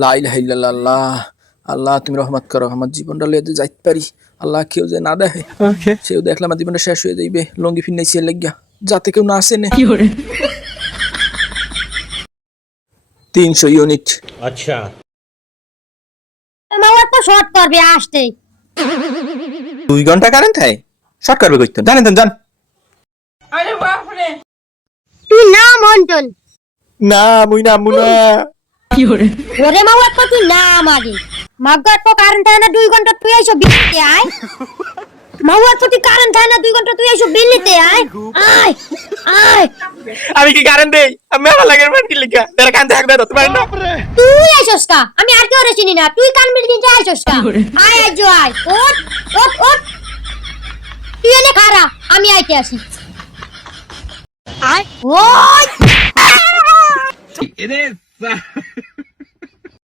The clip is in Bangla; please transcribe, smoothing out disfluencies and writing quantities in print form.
লা ইলাহা ইল্লাল্লাহ। আল্লাহ তুমি রহমত করো, আমার জীবনটা লইয়া যাইতে পারি। আল্লাহ কেউ যে না দেখে, সেও দেখলে আমার জীবনটা শেষ হয়ে যাইবে। লঙ্গি ফিন্নাইছি লাগিয়া, যাতে কেউ না আসে। 300 ইউনিট। আচ্ছা আমার তো শর্ট করবে আসতে। 2 ঘন্টা কারেন্ট থাকে, শর্ট করবে কইতো জানেন তো জান। তুই না মন্টন। না মুই না মুনা। ওরে মাওয়া তো তুই না আমাগে মাগা তো কারেন্ট থাকে না 2 ঘন্টা তুই আইছো বিলতে আয়। মাওয়া তো তুই কারেন্ট থাকে না 2 ঘন্টা তুই আইছো বিলতে আয়। আয় আয় আমি কি কারেন্ট দেই? আমি আমার লাগের মান কি লিখা তেরা কান থাকবে তো তোমার না। তুই আইছস কা? আমি আর কেউ চিনি না, তুই কান মিল দিতে আইছস কা? আয় আয় জো আয়। ওঠ ওঠ ওঠ, তুই এনে খারা, আমি আইতে আসি। আয় ওই